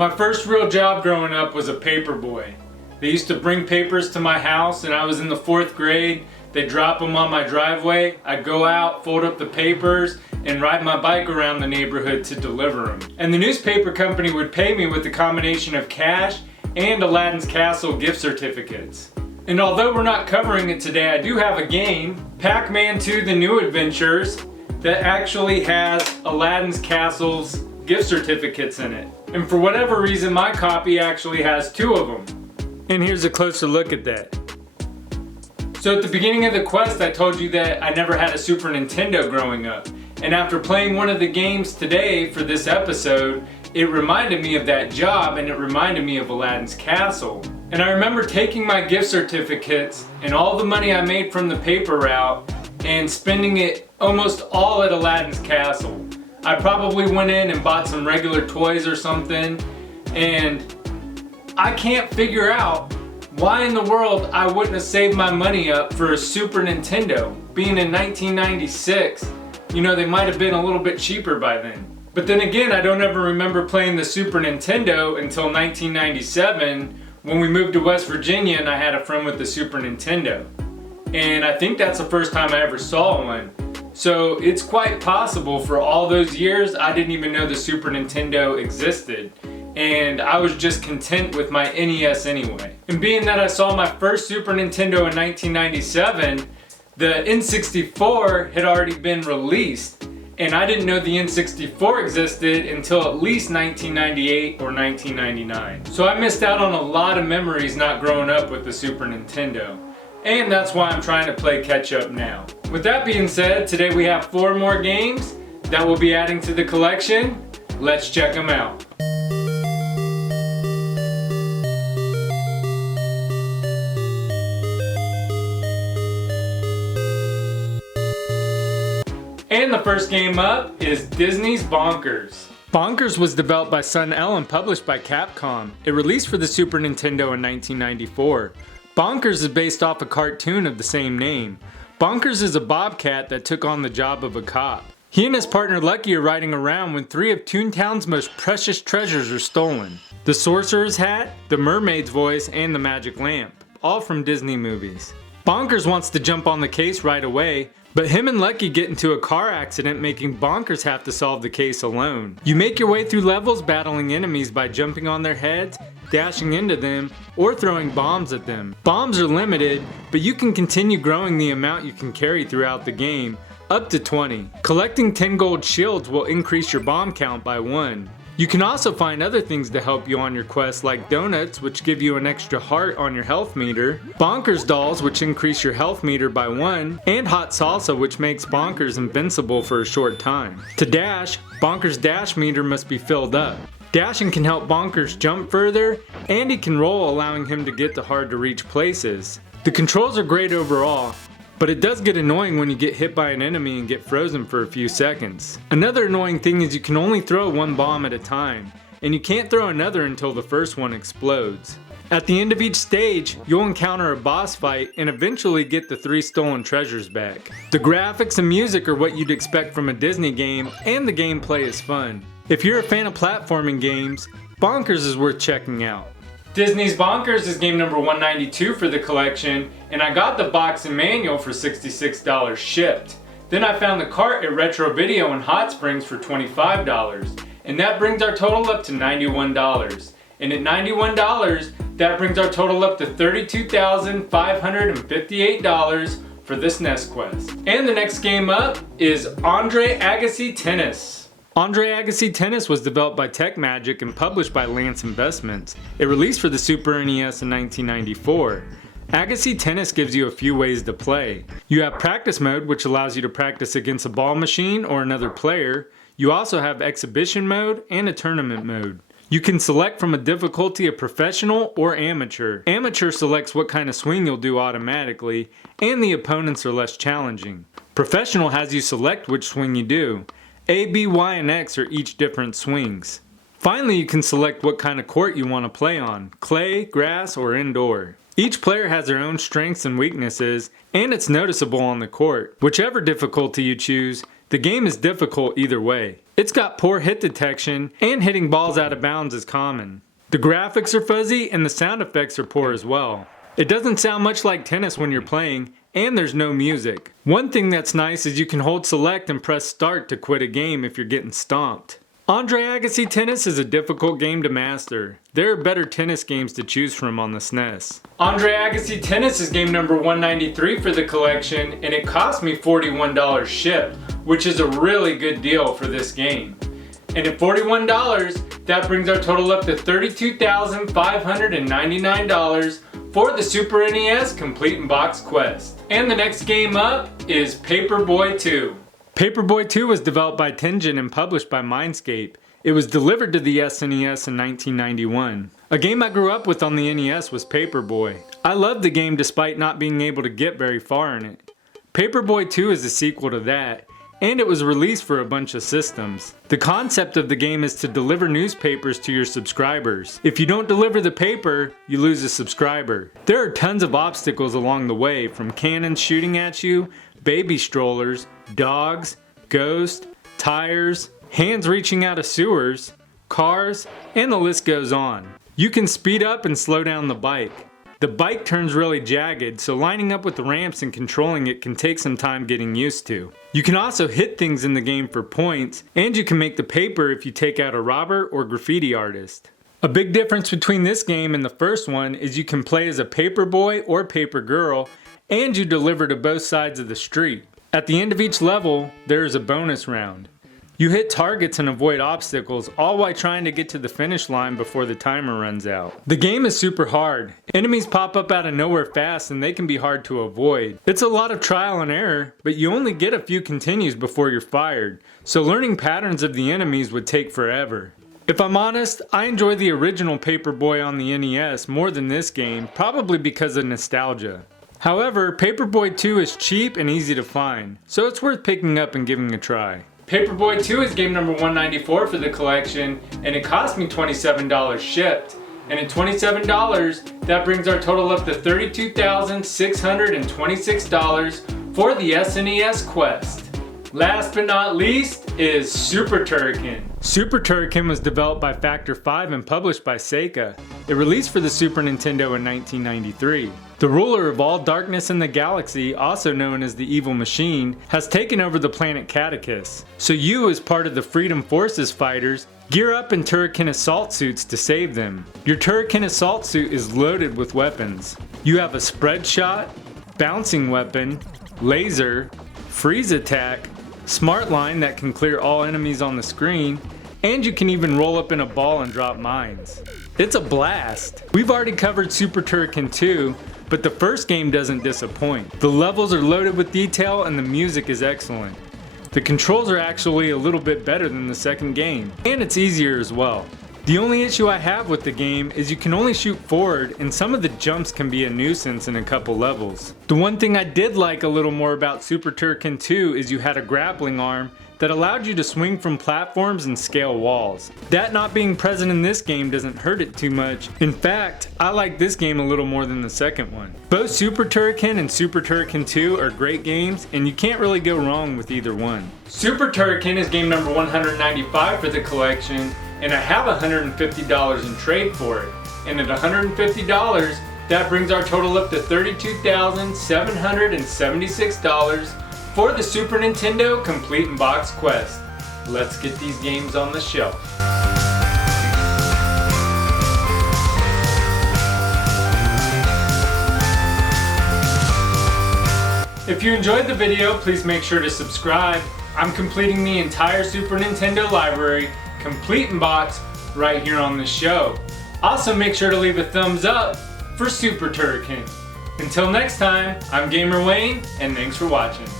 My first real job growing up was a paper boy. They used to bring papers to my house and I was in the 4th grade. They'd drop them on my driveway. I'd go out, fold up the papers, and ride my bike around the neighborhood to deliver them. And the newspaper company would pay me with a combination of cash and Aladdin's Castle gift certificates. And although we're not covering it today, I do have a game, Pac-Man 2: The New Adventures, that actually has Aladdin's Castle's gift certificates in it. And for whatever reason, my copy actually has 2 of them. And here's a closer look at that. So at the beginning of the quest, I told you that I never had a Super Nintendo growing up. And after playing one of the games today for this episode, it reminded me of that job and it reminded me of Aladdin's Castle. And I remember taking my gift certificates and all the money I made from the paper route and spending it almost all at Aladdin's Castle. I probably went in and bought some regular toys or something, and I can't figure out why in the world I wouldn't have saved my money up for a Super Nintendo. Being in 1996, you know, they might have been a little bit cheaper by then. But then again, I don't ever remember playing the Super Nintendo until 1997 when we moved to West Virginia and I had a friend with the Super Nintendo. And I think that's the first time I ever saw one. So it's quite possible for all those years I didn't even know the Super Nintendo existed. And I was just content with my NES anyway. And being that I saw my first Super Nintendo in 1997, the N64 had already been released. And I didn't know the N64 existed until at least 1998 or 1999. So I missed out on a lot of memories not growing up with the Super Nintendo. And that's why I'm trying to play catch up now. With that being said, today we have 4 more games that we'll be adding to the collection. Let's check them out. And the first game up is Disney's Bonkers. Bonkers was developed by Sun L and published by Capcom. It released for the Super Nintendo in 1994. Bonkers is based off a cartoon of the same name. Bonkers is a bobcat that took on the job of a cop. He and his partner Lucky are riding around when 3 of Toontown's most precious treasures are stolen. The sorcerer's hat, the mermaid's voice, and the magic lamp. All from Disney movies. Bonkers wants to jump on the case right away, but him and Lucky get into a car accident, making Bonkers have to solve the case alone. You make your way through levels battling enemies by jumping on their heads, dashing into them, or throwing bombs at them. Bombs are limited, but you can continue growing the amount you can carry throughout the game, up to 20. Collecting 10 gold shields will increase your bomb count by 1. You can also find other things to help you on your quest, like donuts, which give you an extra heart on your health meter, Bonkers dolls, which increase your health meter by 1, and hot salsa, which makes Bonkers invincible for a short time. To dash, Bonkers' dash meter must be filled up. Dashing can help Bonkers jump further, and he can roll, allowing him to get to hard to reach places. The controls are great overall, but it does get annoying when you get hit by an enemy and get frozen for a few seconds. Another annoying thing is you can only throw 1 bomb at a time, and you can't throw another until the first one explodes. At the end of each stage, you'll encounter a boss fight and eventually get the 3 stolen treasures back. The graphics and music are what you'd expect from a Disney game, and the gameplay is fun. If you're a fan of platforming games, Bonkers is worth checking out. Disney's Bonkers is game number 192 for the collection, and I got the box and manual for $66 shipped. Then I found the cart at Retro Video in Hot Springs for $25, and that brings our total up to $91. And at $91, that brings our total up to $32,558 for this SNES quest. And the next game up is Andre Agassi Tennis. Andre Agassi Tennis was developed by Tech Magic and published by Lance Investments. It released for the Super NES in 1994. Agassi Tennis gives you a few ways to play. You have practice mode, which allows you to practice against a ball machine or another player. You also have exhibition mode and a tournament mode. You can select from a difficulty of professional or amateur. Amateur selects what kind of swing you'll do automatically, and the opponents are less challenging. Professional has you select which swing you do. A, B, Y, and X are each different swings. Finally, you can select what kind of court you want to play on, clay, grass, or indoor. Each player has their own strengths and weaknesses, and it's noticeable on the court. Whichever difficulty you choose, the game is difficult either way. It's got poor hit detection, and hitting balls out of bounds is common. The graphics are fuzzy and the sound effects are poor as well. It doesn't sound much like tennis when you're playing, and there's no music. One thing that's nice is you can hold select and press start to quit a game if you're getting stomped. Andre Agassi Tennis is a difficult game to master. There are better tennis games to choose from on the SNES. Andre Agassi Tennis is game number 193 for the collection, and it cost me $41 shipped, which is a really good deal for this game. And at $41, that brings our total up to $32,599 for the Super NES Complete in Box Quest. And the next game up is Paperboy 2. Paperboy 2 was developed by Tengen and published by Mindscape. It was delivered to the SNES in 1991. A game I grew up with on the NES was Paperboy. I loved the game despite not being able to get very far in it. Paperboy 2 is a sequel to that, and it was released for a bunch of systems. The concept of the game is to deliver newspapers to your subscribers. If you don't deliver the paper, you lose a subscriber. There are tons of obstacles along the way, from cannons shooting at you, baby strollers, dogs, ghosts, tires, hands reaching out of sewers, cars, and the list goes on. You can speed up and slow down the bike. The bike turns really jagged, so lining up with the ramps and controlling it can take some time getting used to. You can also hit things in the game for points, and you can make the paper if you take out a robber or graffiti artist. A big difference between this game and the first one is you can play as a paper boy or paper girl, and you deliver to both sides of the street. At the end of each level, there is a bonus round. You hit targets and avoid obstacles, all while trying to get to the finish line before the timer runs out. The game is super hard. Enemies pop up out of nowhere fast and they can be hard to avoid. It's a lot of trial and error, but you only get a few continues before you're fired, so learning patterns of the enemies would take forever. If I'm honest, I enjoy the original Paperboy on the NES more than this game, probably because of nostalgia. However, Paperboy 2 is cheap and easy to find, so it's worth picking up and giving a try. Paperboy 2 is game number 194 for the collection, and it cost me $27 shipped. And at $27, that brings our total up to $32,626 for the SNES Quest. Last but not least is Super Turrican. Super Turrican was developed by Factor 5 and published by Sega. It released for the Super Nintendo in 1993. The ruler of all darkness in the galaxy, also known as the Evil Machine, has taken over the planet Catechus. So you, as part of the Freedom Forces fighters, gear up in Turrican assault suits to save them. Your Turrican assault suit is loaded with weapons. You have a spread shot, bouncing weapon, laser, freeze attack, smart line that can clear all enemies on the screen, and you can even roll up in a ball and drop mines. It's a blast! We've already covered Super Turrican 2, but the first game doesn't disappoint. The levels are loaded with detail and the music is excellent. The controls are actually a little bit better than the second game, and it's easier as well. The only issue I have with the game is you can only shoot forward, and some of the jumps can be a nuisance in a couple levels. The one thing I did like a little more about Super Turrican 2 is you had a grappling arm that allowed you to swing from platforms and scale walls. That not being present in this game doesn't hurt it too much. In fact, I like this game a little more than the second one. Both Super Turrican and Super Turrican 2 are great games, and you can't really go wrong with either one. Super Turrican is game number 195 for the collection, and I have $150 in trade for it. And at $150, that brings our total up to $32,776 for the Super Nintendo Complete in Box Quest. Let's get these games on the shelf. If you enjoyed the video, please make sure to subscribe. I'm completing the entire Super Nintendo library, complete in box, right here on the show. Also make sure to leave a thumbs up for Super Turrican. Until next time, I'm Gamer Wayne, and thanks for watching.